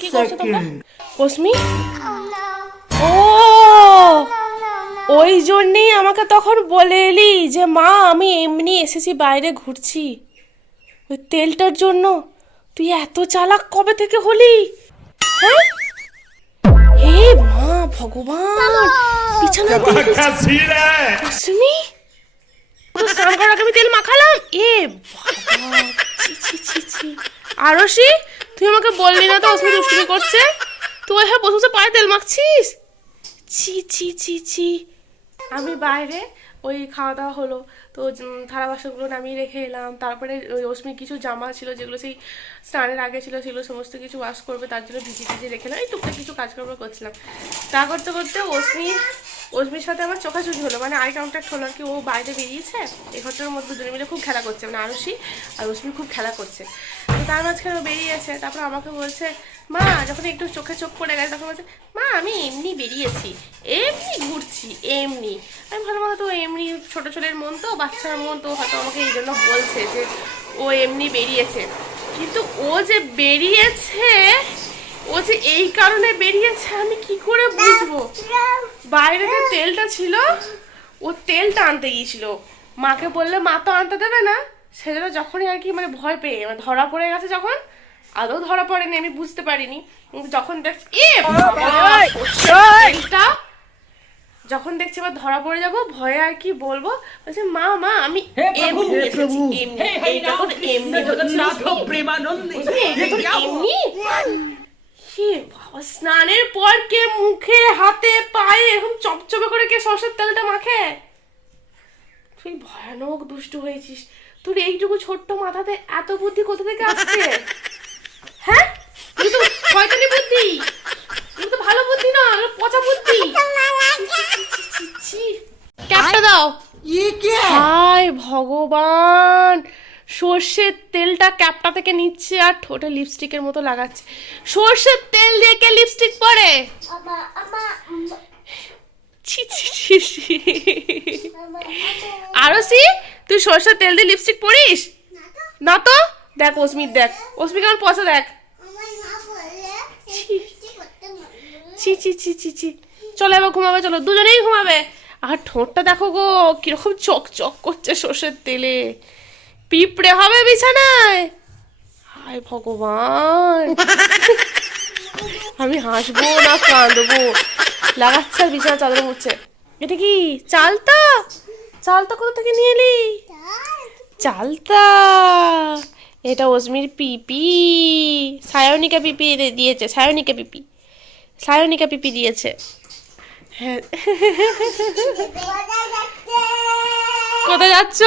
কি করছো তোমরা? অস্মি, ও ওই জন্যই আমাকে তখন বলে এলি যে মা আমি এমনি এসেছি বাইরে ঘুরছি, ওই তেলটার জন্য। তুই এত চালাক কবে থেকে হলি? হ্যাঁ, হে মা ভগবান, বিছানা অস্মি, স্নান করার আগে আমি তেল মাখালাম। এ বাবা, ছি ছি ছি ছি। আরশি, তুই আমাকে বললি না তো অস্মি দুষ্টুমি করছে? তুই হ্যাঁ বসে বসে পায়ে তেল মাখছিস? ছি ছি ছি ছি। আমি বাইরে ওই খাওয়া দাওয়া হলো তো থালা বাসনগুলো নামিয়ে রেখে এলাম। তারপরে ওই অস্মি কিছু জামা ছিল যেগুলো সেই স্নানের আগে ছিল, সেগুলো সমস্ত কিছু ওয়াশ করবে, তার জন্য ভিজিয়ে রেখে এলাম। এই টুকটাক কিছু কাজকর্ম করছিলাম। তা করতে করতে অস্মির সাথে আমার চোখাচোখি হলো, মানে আই কন্ট্যাক্ট হলো আর কি। ও বাইরে বেরিয়েছে, এই ঘরটার মধ্যে দুজনে মিলে খুব খেলা করছে, মানে আরুষি আর অস্মি খুব খেলা করছে। তো তার মাঝখানে ও বেরিয়েছে, তারপর আমাকে বলছে মা, যখন একটু চোখে চোখ পড়ে গেছে তখন বলছে মা আমি এমনি বেরিয়েছি, এমনি ঘুরছি এমনি। আমি ভালো মতো, তো এমনি ছোটো ছেলের মন, তো বাচ্চার মন, তো হয়তো আমাকে এই জন্য বলছে যে ও এমনি বেরিয়েছে। কিন্তু ও যে বেরিয়েছে, ও যে এই কারণে বেরিয়েছে আমি কি করে বুঝবো? বাইরে যে তেলটা ছিল, ও তেলটা আনতে গিয়েছিল। মাকে বললে মা তো আনতে দেবে না, সেজন্য যখনই আর কি মানে ভয় পেয়ে ধরা পড়ে গেছে, যখন আদৌ ধরা পড়েনি আমি বুঝতে পারিনি, কিন্তু যখন দেখছি যখন দেখছি এবার ধরা পড়ে যাবো ভয়ে আর কি বলবো, বলছে মা মা আমি এমনি এসেছি, স্নানের পর কে মুখে হাতে পায়ে এরকম চপচপে করে কে সরষের তেলটা মাখে? তুই ভয়ানক দুষ্টু হয়েছিস। তোর এইটুকু ছোট্ট মাথাতে এত বুদ্ধি কোথা থেকে আসছে? হ্যাঁ, তুই তো শয়তানি বুদ্ধি, তুই তো ভালো বুদ্ধি না, পচা বুদ্ধি। ক্যাপটা দাও। হায় ভগবান, সর্ষের তেলটা ক্যাপটা থেকে নিচ্ছে আর ঠোঁটে লিপস্টিকের মতো লাগাচ্ছে। সর্ষের তেল দিয়ে কে লিপস্টিক পরে? আরশি, তুই সর্ষের তেল দিয়ে লিপস্টিক পরিস না তো? দেখ অস্মির, দেখ অস্মি কেমন পচা, দেখ। ছি ছি ছি ছি ছি। চলো এবার ঘুমাবে, চলো দুজনেই ঘুমাবে। আর ঠোঁটটা দেখো গো কিরকম চক চক করছে সর্ষের তেলে, পিঁপড়ে হবে বিছানায়। হায় ভগবান, আমি হাসবো না কাঁদবো? লাগাচ্ছে আর বিছানা চাদর মুছছে। এটা কি চালতা? চালতা কোথা থেকে নিয়ে এলি? চালতা, এটা অস্মির পিপি, সায়নিকা পিপি দিয়েছে, সায়নিকা পিপি দিয়েছে। হ্যাঁ, কোথায় যাচ্ছ?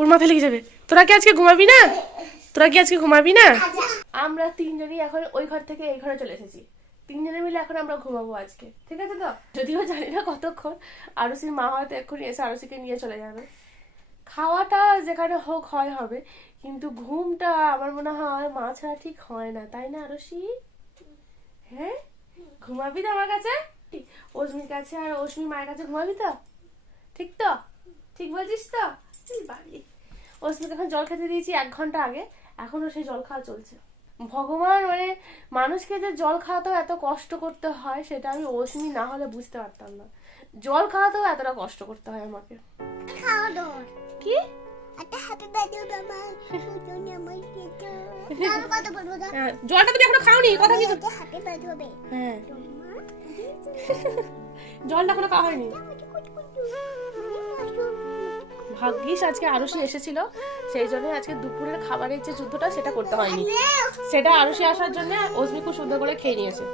ওর মাথায় লেগে যাবে। তোরা কি আজকে ঘুমাবি না? আমরা তিনজনই এখন ওই ঘর থেকে এই ঘরে চলে এসেছি, তিনজনে মিলে এখন আমরা ঘুমাবো আজকে, ঠিক আছে তো? যদিও জানি না কতক্ষণ, আরুষির মা হয়তো এক্ষুনি এসে আরুষিকে নিয়ে চলে যাবে। খাওয়াটা যেখানে হোক হয় হবে, কিন্তু ঘুমটা আমার মনে হয় মা ছাড়া ঠিক হয় না, তাই না আরুষি? হ্যাঁ, ঘুমাবি তো আমার কাছে, অস্মির কাছে আর অস্মির মায়ের কাছে ঘুমাবি তো? ঠিক তো? ঠিক বলছিস তো? বাড়ি অস্মিকে এখন জল খেতে দিয়েছি 1 ঘন্টা আগে, এখনো সেই জল খাওয়া চলছে। ভগবান, মানে মানুষকে যে জল খাওয়াতেও এত কষ্ট করতে হয় সেটা আমি অস্মি না হলে বুঝতে পারতাম না। জল খাওয়াতেও এতটা কষ্ট করতে হয় আমাকে। কি জলটা তুমি এখনো খাওনি? কথা কি? হ্যাঁ, জলটা এখনো খাওয়া হয়নি। ভাগ্যিস আজকে আরুষি এসেছিল, সেই জন্য আজকে দুপুরের খাবারের যে যুদ্ধটা সেটা করতে হয়নি। সেটা আরুষি আসার জন্য অস্মি খুব সুন্দর করে খেয়ে নিয়েছে।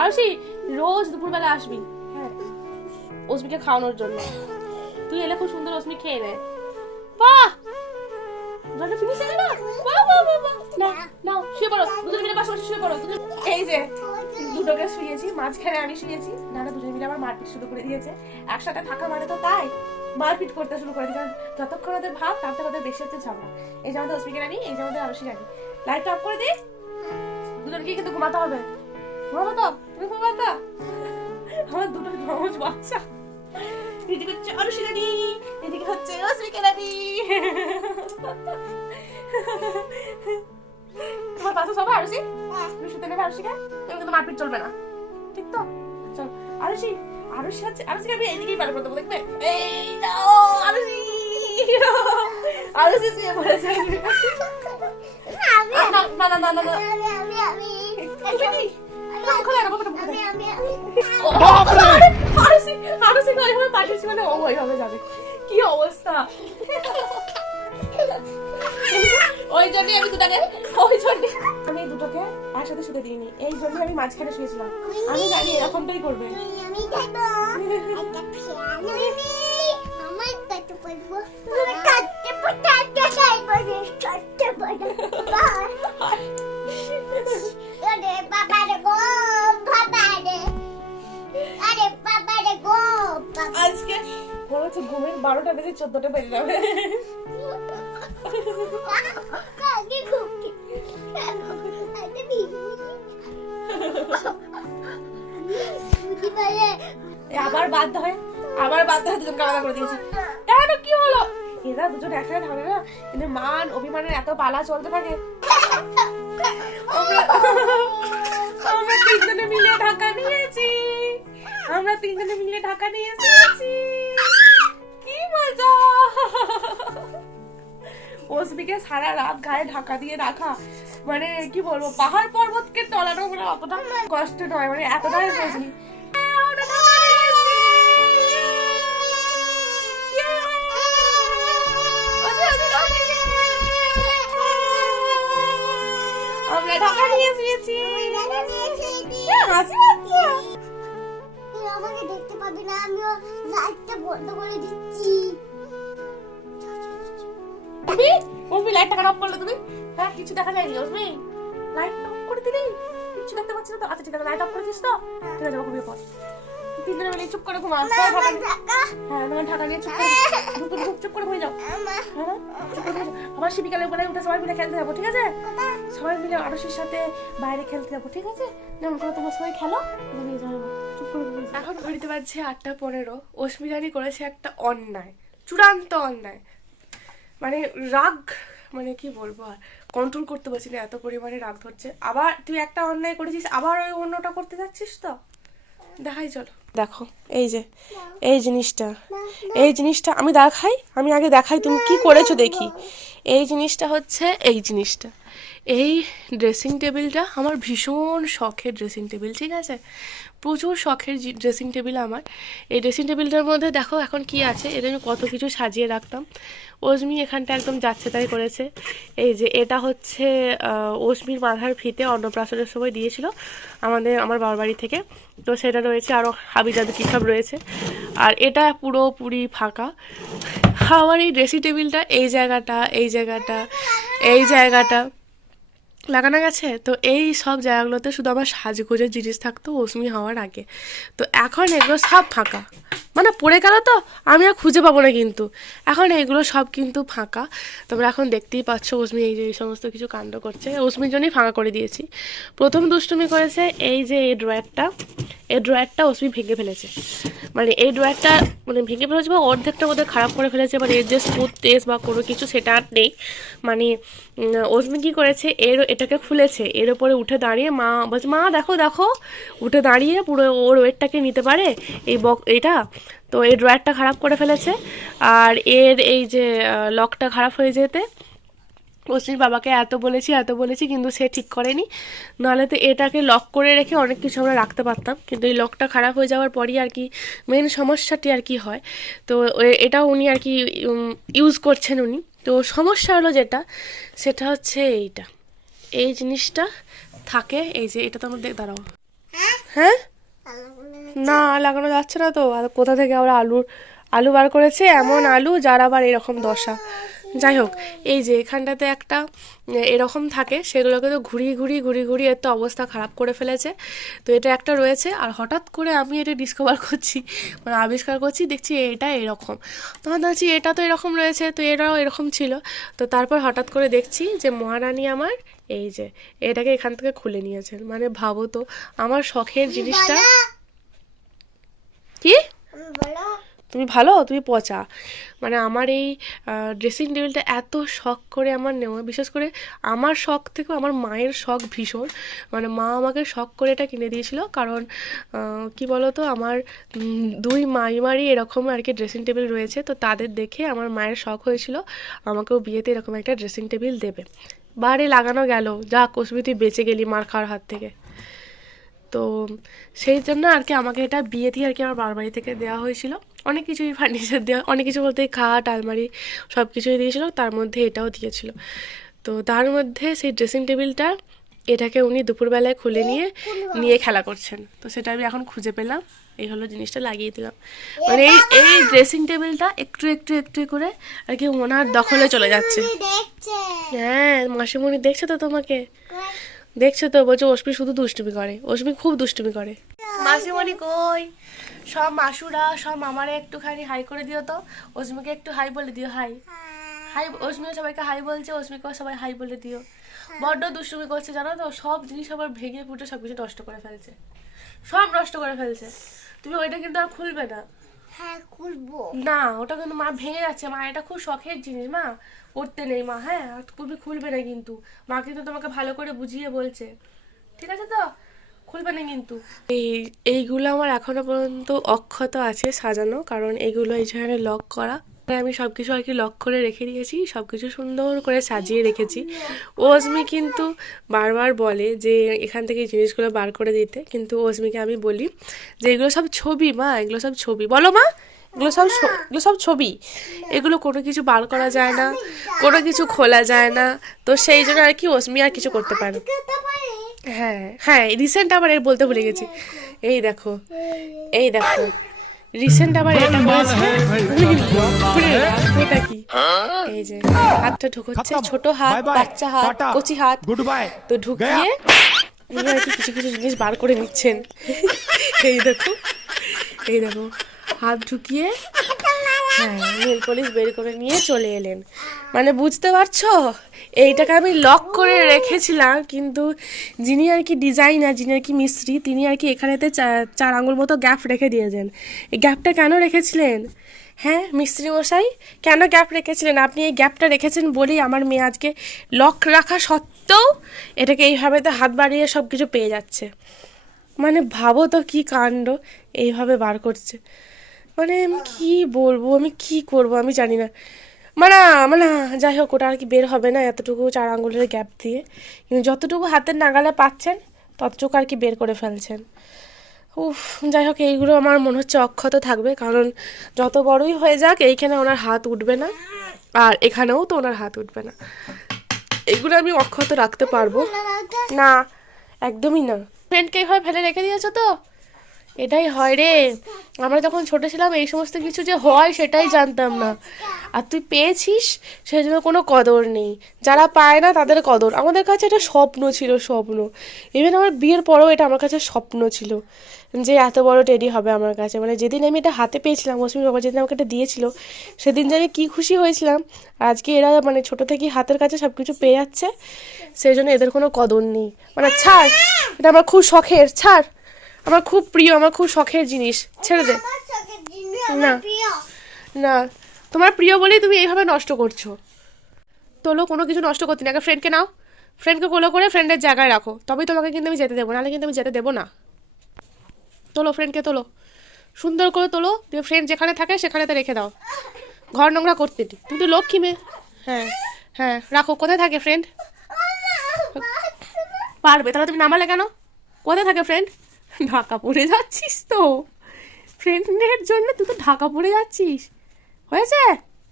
আরুষি, রোজ দুপুরবেলা আসবি, হ্যাঁ, অস্মিকে খাওয়ানোর জন্য। তুই এলে খুব সুন্দর অস্মি খেয়ে নেয়। বাহ, জলটা ফিনিশ হয়ে গেল। বাহ বাহ বাহ, না নাও শুয়ে পড়ো, দুজন মিলে পাশাপাশি শুয়ে পড়ো। এই যে দুটোকে শুয়েছি, মাঝখানে আমি শুয়েছি, না দুজন মিলে আমার মারপিট শুরু করে দিয়েছে। একসাথে থাকা মানে তো তাই, মারপিট করতে শুরু করে দিয়েছে। যতক্ষণ ওদের ভাব তার থেকে ওদের বেশি হচ্ছে ঝগড়া। এই যে আমাদের অস্মিকে রানি, এই যে আমাদের আরুষি রানি। লাইটটা অফ করে দিই, দুজনকে কিন্তু ঘুমাতে হবে। ঘুমাবো তো? তুমি ঘুমাবো তো? আমার দুটো জমজ বাচ্চা এদিকে হচ্ছে আরুষি রানী, এদিকে হচ্ছে অস্মিকা রানী। তোমার পাশে সবাই আরুষি, তুমি শুতে নেবে আরুষিকে, তুমি কিন্তু মারপিট চলবে না, ঠিক তো? চল আরুষি, আরুষি হচ্ছে আরুষিকে আমি এইদিকেই পার করে দেবো, দেখবে? এই নাও আরুষি, আরুষি শুয়ে পড়েছে। না না না না না, কি অবস্থা! ওই জন্য আমি দুটাকে একসাথে শুতে দিইনি, এই জন্য আমি মাঝখানে শুয়েছিলাম। আমি জানি এরকমটাই করবে। আজকে মনে হচ্ছে ঘুমের 12টা বেজে 14টা বেজে যাবে। আবার বাধ্য হয় দুজনকে আলাদা করে দিয়েছি। কেন, কি হলো? এরা দুজন একসাথে থাকে না, কিন্তু মান অভিমানের এত পালা চলতে থাকে। আমরা তিনজনে মিলে ঢাকা নিয়ে এসেছি, কি মজা! ওসবিকে সারা রাত গায়ে ঢাকা দিয়ে রাখা, মানে কি বলবো, পাহাড় পর্বতকে টলানো মানে অতটা কষ্ট নয়, মানে এতটাই কঠিন। আমরা ঢাকা নিয়ে এসেছি, হাসি পাচ্ছে। আমাকে দেখতে পাবি না, আমিও লাইটটা বন্ধ করে দিচ্ছি। তুমি লাইটটা কেন অফ করলে? তুমি হ্যাঁ, কিছু দেখা যায়নি। ওসমি লাইট অফ করে দিলি, কিছু দেখতে পাচ্ছি না তো? আচ্ছা ঠিক আছে, লাইট অফ করেছিস তো? ঠিক আছে, ঘুমিয়ে পড়। তিনজনে মিলে চুপ করে ঘুমা। হ্যাঁ, তোমার ঢাকা নিয়ে চুপ করে ঘুমিয়ে যাও। আবার সে বিকালে বেলায় উঠে সবাই মিলে খেলতে যাবো, ঠিক আছে? সবাই মিলে আরুষির সাথে বাইরে খেলতে যাবো, ঠিক আছে? যেমন করে তোমার সবাই খেলো, ঘুমিয়ে যাবো, চুপ করে ঘুমিয়ে যাও। এখন ঘড়িতে বাজছে 8:15। অস্মি রানী করেছে একটা অন্যায়, চূড়ান্ত অন্যায়। মানে রাগ, মানে কি বলবো, আর কন্ট্রোল করতে পারছি না, এত পরিমাণে রাগ ধরছে। আবার তুই একটা অন্যায় করেছিস, আবার ওই অন্যটা করতে যাচ্ছিস তো? দেখাই চলো, দেখো এই যে এই জিনিসটা আমি দেখাই, আমি আগে দেখাই তুমি কি করেছো দেখি। এই জিনিসটা হচ্ছে এই ড্রেসিং টেবিলটা আমার ভীষণ শখের ড্রেসিং টেবিল, ঠিক আছে? প্রচুর শখের ড্রেসিং টেবিল আমার। এই ড্রেসিং টেবিলটার মধ্যে দেখো এখন কি আছে, এটা আমি কত কিছু সাজিয়ে রাখতাম। অস্মি এখানটা একদম যাচ্ছে তাই করেছে। এই যে এটা হচ্ছে অস্মির মাথার ফিতে অন্নপ্রাশনের সময় দিয়েছিল আমার বাবার বাড়ি থেকে, তো সেটা রয়েছে, আরও হাবিজাবি কী সব রয়েছে। আর এটা পুরোপুরি ফাঁকা। আমার এই ড্রেসিং টেবিলটা এই জায়গাটা লাগানো গেছে, তো এই সব জায়গাগুলোতে শুধু আমার সাজগোজের জিনিস থাকতো অস্মি হওয়ার আগে। তো এখন এগুলো সব ফাঁকা, মানে পড়ে গেল তো আমি আর খুঁজে পাবো না, কিন্তু এখন এগুলো সব কিন্তু ফাঁকা। তোমরা এখন দেখতেই পাচ্ছ অস্মি এই যে এই সমস্ত কিছু কাণ্ড করছে, অস্মির জন্যই ফাঁকা করে দিয়েছি। প্রথম দুষ্টুমি করেছে এই যে এই ড্রয়ারটা অস্মি ভেঙে ফেলেছে। মানে এই ড্রয়ারটা মানে ভেঙে ফেলেছে বা অর্ধেকটা ওদের খারাপ করে ফেলেছে, মানে এর যে স্মুথ টেস্ট বা কোনো কিছু সেটা আর নেই। মানে অস্মি কী করেছে, এটাকে খুলেছে, এর ওপরে উঠে দাঁড়িয়ে মা বলছে, মা দেখো উঠে দাঁড়িয়ে পুরো ওর ওয়েটটাকে নিতে পারে এটা। তো এই ড্রয়ারটা খারাপ করে ফেলেছে। আর এর এই যে লকটা খারাপ হয়ে যেতে অস্মির বাবাকে এত বলেছি কিন্তু সে ঠিক করেনি, নাহলে তো এটাকে লক করে রেখে অনেক কিছু আমরা রাখতে পারতাম। কিন্তু এই লকটা খারাপ হয়ে যাওয়ার পরই আর কি মেন সমস্যাটি আর কি হয়। তো এটা উনি আর কি ইউজ করছেন উনি। তো সমস্যা হলো সেটা হচ্ছে এই জিনিসটা থাকে, এই যে এটা তো আমরা দাঁড়াও, হ্যাঁ না লাগানো যাচ্ছে না তো। আর কোথা থেকে আবার আলু বার করেছে, এমন আলু যার আবার এরকম দশা। যাই হোক, এই যে এখানটাতে একটা এরকম থাকে, সেগুলোকে তো ঘুরিয়ে এর তো অবস্থা খারাপ করে ফেলেছে। তো এটা একটা রয়েছে, আর হঠাৎ করে আমি এটা আবিষ্কার করছি, দেখছি এটা এরকম। তখন দেখছি এটা তো এরকম রয়েছে, তো এটাও এরকম ছিল। তো তারপর হঠাৎ করে দেখছি যে মহারানী আমার এই যে এটাকে এখান থেকে খুলে নিয়েছেন। মানে ভাবো তো, আমার শখের জিনিসটা কি তুমি ভালো, তুমি পচা। মানে আমার এই ড্রেসিং টেবিলটা এত শখ করে আমার নেওয়া, বিশেষ করে আমার শখ থেকেও আমার মায়ের শখ ভীষণ। মানে মা আমাকে শখ করে এটা কিনে দিয়েছিল, কারণ কি বলো তো, আমার দুই মাইমারই এরকম আর কি ড্রেসিং টেবিল রয়েছে, তো তাদের দেখে আমার মায়ের শখ হয়েছিল আমাকেও বিয়েতে এরকম একটা ড্রেসিং টেবিল দেবে। বাড়ি লাগানো গেল, যা কসবি তুই বেঁচে গেলি মার খাওয়ার হাত থেকে। তো সেই জন্য আর কি আমাকে এটা বিয়েতেই আর কি আমার বাবার বাড়ি থেকে দেওয়া হয়েছিল। অনেক কিছুই ফার্নিচার দেওয়া, অনেক কিছু বলতে খাট আলমারি সব কিছুই দিয়েছিল, তার মধ্যে এটাও দিয়েছিল। তো তার মধ্যে সেই ড্রেসিং টেবিলটা, এটাকে উনি দুপুরবেলায় খুলে নিয়ে নিয়ে খেলা করছেন। তো সেটা আমি এখন খুঁজে পেলাম, এই হলো জিনিসটা লাগিয়ে দিলাম। মানে এই এই ড্রেসিং টেবিলটা একটু একটু একটু করে আর কি ওনার দখলে চলে যাচ্ছে। হ্যাঁ, মাসিমণি দেখছে তো তোমাকে, দেখছো তো, বলছো অশ্মি শুধু দুষ্টুমি করে, অশ্মি খুব দুষ্টুমি করে। মাসিমণি কই? সব মাসুরা সব মামারে একটুখানি হাই করে দিও তো, অশ্মিকে একটু হাই বলে দিও। হাই হাই, অশ্মিও সবাইকে হাই বলছে, অশ্মিকেও সবাই হাই বলে দিও। বড্ড দুষ্টুমি করছে জানো তো, সব জিনিস আবার ভেঙে ফুটে সব কিছু নষ্ট করে ফেলছে, সব নষ্ট করে ফেলছে। তুমি ওইটা কিন্তু আর খুলবে না। হ্যাঁ খুলবো না, ওটা কিন্তু মা ভেঙে যাচ্ছে। মা এটা খুব শখের জিনিস, মা করতে নেই মা। হ্যাঁ, আর তুমি খুলবে না কিন্তু, মা কিন্তু তোমাকে ভালো করে বুঝিয়ে বলছে, ঠিক আছে তো? খুলবে না কিন্তু। এইগুলো আমার এখনো পর্যন্ত অক্ষত আছে সাজানো, কারণ এগুলো এই জায়গায় লক করা। আমি সব কিছু আর কি লক করে রেখে দিয়েছি, সব কিছু সুন্দর করে সাজিয়ে রেখেছি। অজমি কিন্তু বারবার বলে যে এখান থেকে এই জিনিসগুলো বার করে দিতে, কিন্তু অজমিকে আমি বলি যে এগুলো সব ছবি মা, এগুলো সব ছবি। বলো মা, এগুলো সব ছবি, এগুলো কোনো কিছু বার করা যায় না, কোনো কিছু খোলা যায় না। তো সেই জন্য আর কি অজমি আর কিছু করতে পারে। হ্যাঁ হ্যাঁ, রিসেন্ট আবার এর বলতে ভুলে গেছি, এই দেখো, এই দেখো রিসেন্ট আবার এটা করেছে। এটা কি, এই যে হাতটা ঢুকোচ্ছে, ছোট হাত, বাচ্চা হাত, কচি হাত, তো ঢুকিয়ে উনি আর কি কিছু কিছু জিনিস বার করে নিচ্ছেন। এই দেখো, এই দেখো হাত ঢুকিয়ে, হ্যাঁ নেল পলিশ বের করে নিয়ে চলে এলেন। মানে বুঝতে পারছো, এইটাকে আমি লক করে রেখেছিলাম, কিন্তু যিনি আর কি ডিজাইনার, যিনি আর কি মিস্ত্রি, তিনি আর কি এখানেতে 4 আঙুল মতো গ্যাপ রেখে দিয়েছেন। এই গ্যাপটা কেন রেখেছিলেন? হ্যাঁ মিস্ত্রি মশাই, কেন গ্যাপ রেখেছিলেন? আপনি এই গ্যাপটা রেখেছেন বলেই আমার মেয়ে আজকে লক রাখা সত্ত্বেও এটাকে এইভাবে তো হাত বাড়িয়ে সব কিছু পেয়ে যাচ্ছে। মানে ভাবো তো কি কাণ্ড, এইভাবে বার করছে। মানে আমি কি বলবো, আমি কি করব আমি জানি না। মানে মানে যাই হোক, ওটা আর কি বের হবে না এতটুকু 4 আঙ্গুলের গ্যাপ দিয়ে, কিন্তু যতটুকু হাতের নাগালে পাচ্ছেন ততটুকু আর কি বের করে ফেলছেন। উফ, যাই হোক, এইগুলো আমার মনে হচ্ছে অক্ষত থাকবে, কারণ যত বড়ই হয়ে যাক এইখানে ওনার হাত উঠবে না, আর এখানেও তো ওনার হাত উঠবে না। এইগুলো আমি অক্ষত রাখতে পারবো না, একদমই না। ফ্রেন্ডকে এইভাবে ফেলে রেখে দিয়েছো তো, এটাই হয় রে। আমরা যখন ছোট ছিলাম এই সমস্ত কিছু যে হয় সেটাই জানতাম না, আর তুই পেয়েছিস সেই জন্য কোনো কদর নেই। যারা পায় না তাদের কদর। আমাদের কাছে এটা স্বপ্ন ছিল, স্বপ্ন। ইভেন আমার বিয়ের পরেও এটা আমার কাছে স্বপ্ন ছিল যে এত বড় টেডি হবে আমার কাছে। মানে যেদিন আমি এটা হাতে পেয়েছিলাম, মৌসুমি বাবা যেদিন আমাকে এটা দিয়েছিল, সেদিন যে আমি কী খুশি হয়েছিলাম। আজকে এরা মানে ছোট থেকেই হাতের কাছে সব কিছু পেয়ে যাচ্ছে, সেই জন্য এদের কোনো কদর নেই। মানে ছাড়, এটা আমার খুব শখের, ছাড়, আমার খুব প্রিয়, আমার খুব শখের জিনিস, ছেড়ে দে। না না, তোমার প্রিয় বলেই তুমি এইভাবে নষ্ট করছো। তোলো, কোনো কিছু নষ্ট করতে না। ফ্রেন্ডকে নাও, ফ্রেন্ডকে কোলো করে ফ্রেন্ডের জায়গায় রাখো, তবেই তোমাকে কিন্তু আমি যেতে দেবো, নাহলে কিন্তু আমি যেতে দেবো না। তোলো, ফ্রেন্ডকে তোলো, সুন্দর করে তোলো, দিয়ে ফ্রেন্ড যেখানে থাকে সেখানেতে রেখে দাও। ঘর নোংরা করতে দি, তুমি তো লক্ষ্মী মেয়ে। হ্যাঁ হ্যাঁ, রাখো। কোথায় থাকে ফ্রেন্ড? পারবে, তাহলে তুমি নামালে কেন? কোথায় থাকে ফ্রেন্ড? ঢাকা পড়ে যাচ্ছিস তো, ফ্রেন্ডের জন্য তুই তো ঢাকা পড়ে যাচ্ছিস। হয়েছে,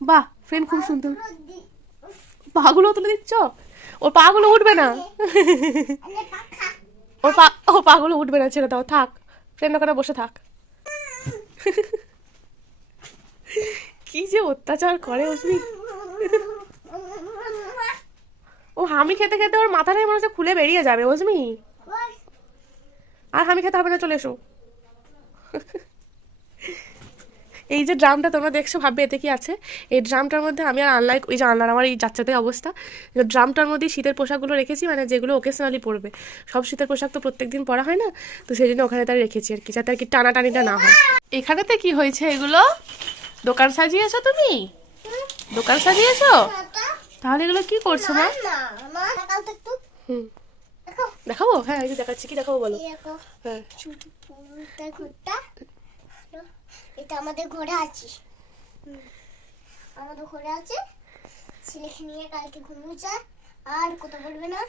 বাহ, ফ্রেন্ড খুব সুন্দর। পাগুলো তুলে দিচ্ছ, ওর পাগুলো উঠবে না, ওর পাগুলো উঠবে না, ছেড়ে দাও, থাক, ফ্রেন্ড ওখানে বসে থাক। কি যে অত্যাচার করে অশ্মি। ও হামি খেতে খেতে ওর মাথাটাই মনে হচ্ছে খুলে বেরিয়ে যাবে অশ্মি। আর হামি খেতে হবে না, চলে এসো। এই যে ড্রামটা তোমরা দেখছো, ভাববে এতে কি আছে। এই ড্রামটার মধ্যে আমি আর আনলাইক ওই যে আনলার আমার এই যাচ্ছাতে অবস্থা, ড্রামটার মধ্যে শীতের পোশাকগুলো রেখেছি, মানে যেগুলো ওকেশনালি পরবে। সব শীতের পোশাক তো প্রত্যেকদিন পরা হয় না, তো সেই জন্য ওখানে তাই রেখেছি আর কি, যাতে আর কি টানাটানিটা না হয়। এখানেতে কি হয়েছে এগুলো? দোকান সাজিয়েছো তুমি? দোকান সাজিয়েছো? তাহলে এগুলো কি করছো মা? না মা সকাল থেকে একটু হুম, দেখো দেখাবো? হ্যাঁ, এই যে দেখাচ্ছি, কি দেখাবো বলো? এই দেখো হ্যাঁ, ছোট পুরোটা ঘুরটা এটা আমাদের ঘরে আছে আমাদের ঘরে আছে ছেলেকে নিয়ে কালকে ঘুমিয়ে যায় আর কোথাও বলবে না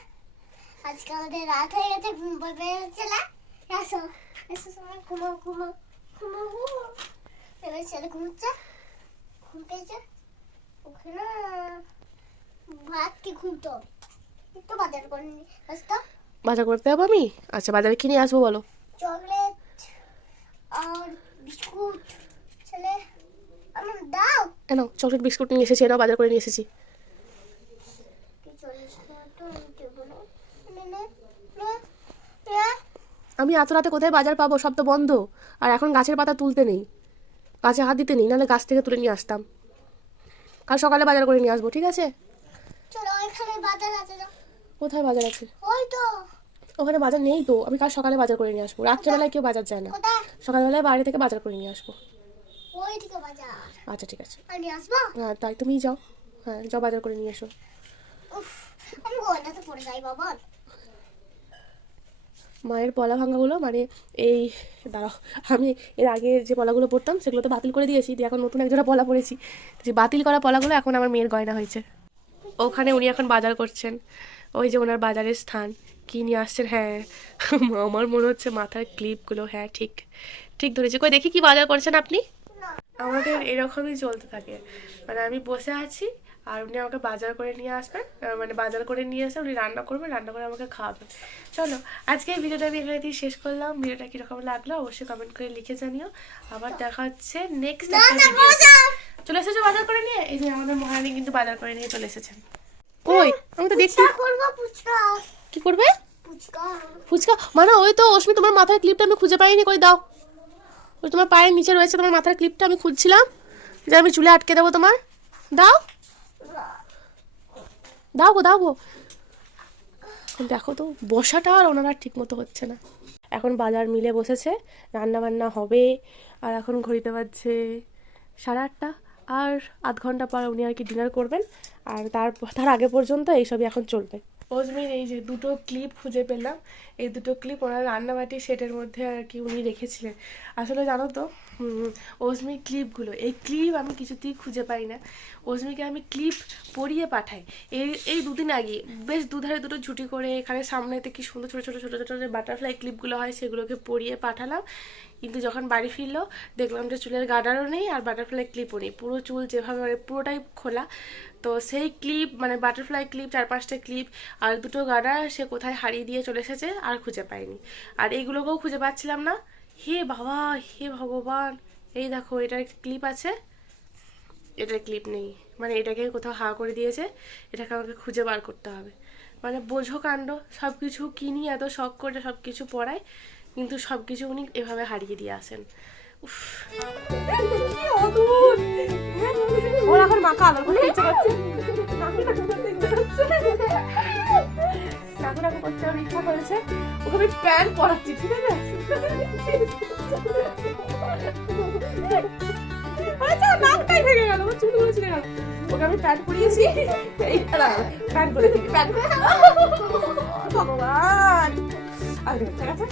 আজকে আমাদের রাত হয়ে গেছে ঘুম পাবে হচ্ছে না এসো এসো সবাই ঘুমাও ঘুমাও ঘুমাও ঘুমাও এবার ছেলে ঘুমোচ্ছে ঘুম পেয়েছে ওকে না ভাত কি ঘুমতো একটু বাজার করে নিয়ে আসতো বাজার করতে হবে আমি? আচ্ছা, বাজারে কি নিয়ে আসবো বলো? চকলেট আর বিস্কুট ছেলে আমার দাও কেন চকলেট বিস্কুট নিয়ে এসেছি, এনাও বাজার করে নিয়ে এসেছি। কি চল্লিশ তো আমি দেবো না নে নে নে নে আমি এত রাতে কোথায় বাজার পাবো? সব তো বন্ধ। আর এখন গাছের পাতা তুলতে নেই, গাছে হাত দিতে নেই, নাহলে গাছ থেকে তুলে নিয়ে আসতাম। কাল সকালে বাজার করে নিয়ে আসবো, ঠিক আছে? চলো এখানে বাজার আছে না কোথায় বাজার আছে? ওই তো ওখানে বাজার নেই তো। আমি কাল সকালে বাজার করে নিয়ে আসবো, রাত্রেবেলায় কেউ বাজার যায় না। কোথায় সকালবেলায় বাইরে থেকে বাজার করে নিয়ে আসবো। ওই দিকে বাজার আচ্ছা ঠিক আছে। আমি আসবো হ্যাঁ, তাই তুমিই যাও। হ্যাঁ, যাও বাজার করে নিয়ে এসো। উফ আমি গন্ডাতে পড়ে যাই বাবা মায়ের পলা ভাঙাগুলো মানে এই দাঁড়াও, আমি এর আগে যে পলাগুলো পরতাম সেগুলো তো বাতিল করে দিয়েছি, দিয়ে এখন নতুন একজোড়া পলা পরেছি। যে বাতিল করা পলাগুলো এখন আমার মেয়ের গয়না হয়েছে। ওখানে উনি এখন বাজার করছেন, ওই যে ওনার বাজারের স্থান। কি নিয়ে আসছেন? হ্যাঁ, আমার মনে হচ্ছে মাথার ক্লিপগুলো। হ্যাঁ, ঠিক ঠিক ধরেছি। কই দেখি কি বাজার করছেন আপনি? আমাদের এরকমই চলতে থাকে, মানে আমি বসে আছি আর উনি আমাকে বাজার করে নিয়ে আসবেন, মানে বাজার করে নিয়ে এসে উনি রান্না করবেন, রান্না করে আমাকে খাওয়াবেন। চলো, আজকে এই ভিডিওটা আমি এখানে দিয়ে শেষ করলাম। ভিডিওটা কীরকম লাগলো অবশ্যই কমেন্ট করে লিখে জানিও। আবার দেখা হচ্ছে নেক্সট একটা ভিডিও। চলে এসেছো বাজার করে নিয়ে? এই যে আমাদের মহারানী কিন্তু বাজার করে নিয়ে চলে এসেছেন। কই? আমি তো দেখছি। করবো ফুচকা কি করবে? ফুচকা ফুচকা মানে ওই তো অশ্মি, তোমার মাথার ক্লিপটা আমি খুঁজে পাইনি, কই দাও। ওই তোমার পায়ের নিচে রয়েছে তোমার মাথার ক্লিপটা, আমি খুঁজছিলাম যে আমি চুলে আটকে দেবো তোমার। দাও দাও গো, দাও গো। দেখো তো বসাটা আর ওনারা ঠিক মতো হচ্ছে না। এখন বাজার মিলে বসেছে, রান্না বান্না হবে। আর এখন ঘড়িতে বাজছে 8:30, আর আধ ঘন্টা পর উনি আর কি ডিনার করবেন। আর তার আগে পর্যন্ত এইসবই এখন চলবে। অজমির এই যে দুটো ক্লিপ খুঁজে পেলাম, এই দুটো ক্লিপ ওনার রান্নাবাটি সেটের মধ্যে আর কি উনি রেখেছিলেন। আসলে জানো তো, অজমির ক্লিপগুলো, এই ক্লিপ আমি কিছুতেই খুঁজে পাই না। অজমিকে আমি ক্লিপ পরিয়ে পাঠাই। এই দুদিন আগে বেশ দুধারে দুটো ঝুটি করে এখানে সামনেতে কি সুন্দর ছোটো ছোটো ছোটো ছোটো যে বাটারফ্লাই ক্লিপগুলো হয় সেগুলোকে পরিয়ে পাঠালাম। কিন্তু যখন বাড়ি ফিরলো দেখলাম যে চুলের গার্ডারও নেই আর বাটারফ্লাই ক্লিপও নেই, পুরো চুল যেভাবে মানে পুরোটাই খোলা। তো সেই ক্লিপ মানে বাটারফ্লাই ক্লিপ 4-5টা ক্লিপ আর দুটো গার্ডার সে কোথায় হারিয়ে দিয়ে চলে এসেছে আর খুঁজে পাইনি। আর এইগুলোকেও খুঁজে পাচ্ছিলাম না। হে বাবা, হে ভগবান। এই দেখো, এটার ক্লিপ আছে, এটার ক্লিপ নেই, মানে এটাকে কোথাও হা করে দিয়েছে। এটাকে আমাকে খুঁজে বার করতে হবে। মানে বোঝো কাণ্ড, সব কিছু কিনি এত শখ করে সব কিছু পড়াই, কিন্তু সব কিছু উনি এভাবে হারিয়ে দিয়ে আসেন। উফ, কি অদ্ভুত। ওর এখন মাকে আদর করতে ইচ্ছে করছে, নাকু নাকু করতে ওর ইচ্ছা করেছে। ওকে আমি প্যান্ট পরাচ্ছি, ঠিক আছে? আচ্ছা, নাকটাই ভেঙে গেল, আমার চুলগুলো ছিঁড়ে গেল। ওকে আমি প্যান্ট পরিয়েছি, প্যান্ট করে দিবি, প্যান্ট। ভগবান, আর ঠিক আছে।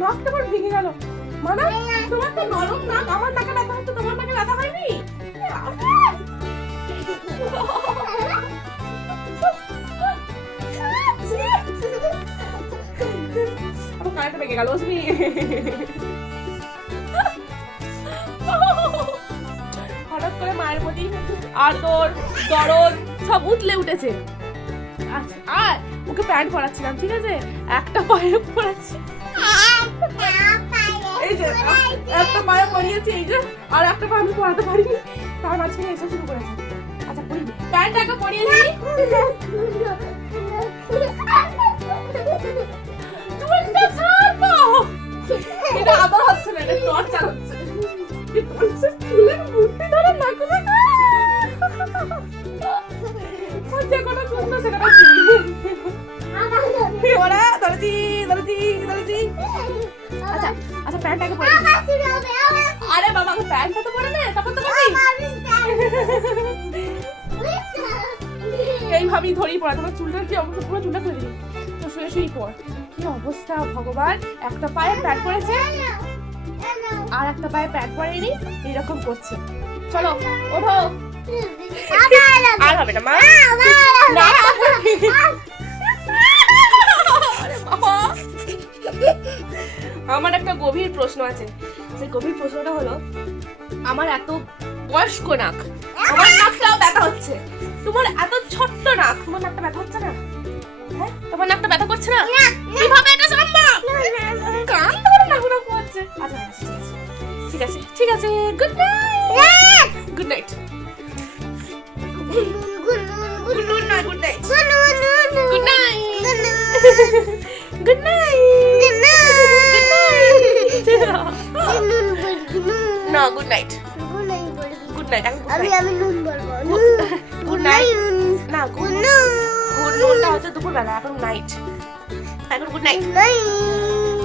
নাকটা আমার ভেঙে গেল। মানে তোমার তো নরম নাক, আমার নাকে ব্যথা হচ্ছে, তোমার নাকে ব্যথা হয়নি? আমার কানটা ভেঙে গেল। অশ্মি, হঠাৎ করে মায়ের প্রতি আদর দরদ সব উতলে উঠেছে। আচ্ছা, আর ওকে প্যান্ট পরাচ্ছিলাম, ঠিক আছে? একটা পায়ে পরাচ্ছি, এই যে একটা পায়ে পরিয়েছি, এই যে, আর একটা পা আমি পরাতে পারিনি, তার মাঝখানে এসে শুরু করেছি। আচ্ছা, প্যান্টটাকে পরিয়েছি। এটা আদর হচ্ছে না, এটা টর্চার হচ্ছে। চুলের বুদ্ধি ধরে নাকু যে কোনো চুল সেটা ওরা ধরেছি ধরেছি ধরেছি আচ্ছা আচ্ছা প্যান্টটাকে পরে নে। আবার শুরু হবে, আবার আরে বাবা প্যান্টটা তো পরে নে, তারপর তো করবি। এইভাবেই ধরি পড়া, তোমার চুলটা কি অবস্থা, পুরো চুলটা করে দিবি তো, শুয়ে শুয়েই পড়। কি অবস্থা ভগবান, একটা পায়ে প্যান্ট পরেছে আর একটা পায়ে প্যান্ট পরেনি, এরকম করছে। চলো ওঠো। আর হবে না মা, না। আরে বাবা, আমার একটা গভীর প্রশ্ন আছে। সেই গভীর প্রশ্নটা হলো, আমার এত বয়স্ক নাক, আমার নাকটাও ব্যথা হচ্ছে, তোমার এত ছোট্ট নাক, তোমার নাকটা ব্যথা হচ্ছে না? হ্যাঁ, তোমার নাকটা ব্যথা করছে না? কিভাবে এটা সম্ভব? কান ধরে নাক নাক করছে। আচ্ছা ঠিক আছে ঠিক আছে, good night, good night, good night, good night, good night, good night, না গুড নাইট, গুড নাইট, আমি নুন বলবো, গুড নাইট, না গুড নাইট হচ্ছে দুপুরবেলা, এখন নাইট, এখন গুড নাইট। নাইট।